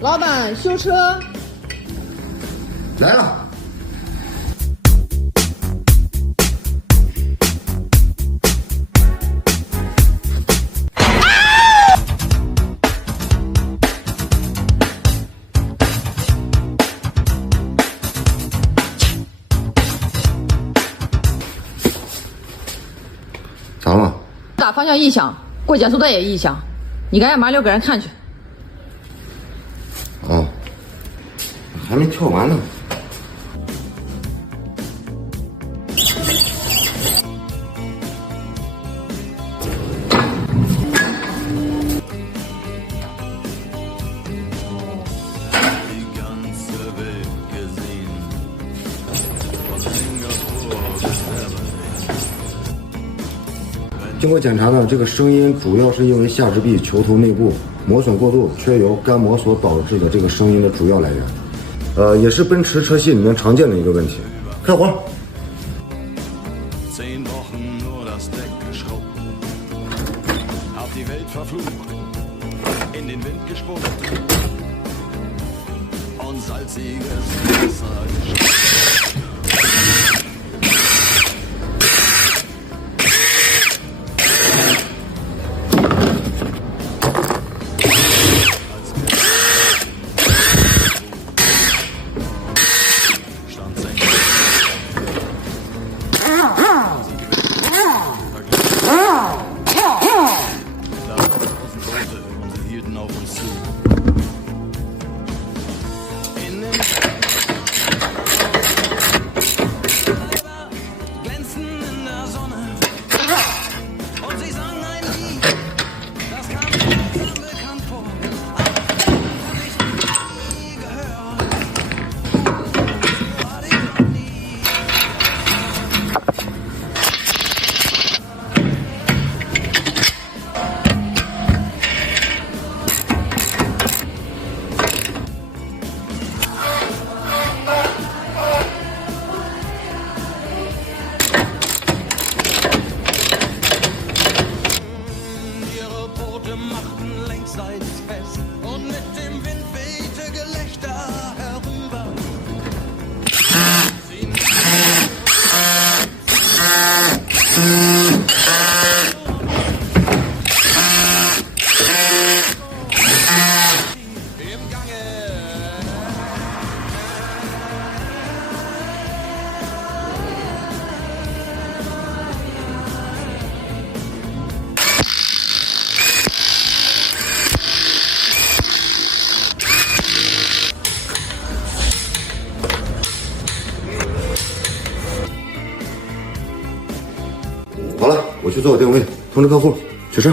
老板，修车。来了。咋了？打方向异响，过减速带也异响，你赶紧麻溜给人看去。哦，还没跳完呢。经过检查呢，这个声音主要是因为下支臂球头内部磨损过度、缺油、干磨所导致的这个声音的主要来源，也是奔驰车系里面常见的一个问题。开活。好了，我去做个定位，通知客户，取车。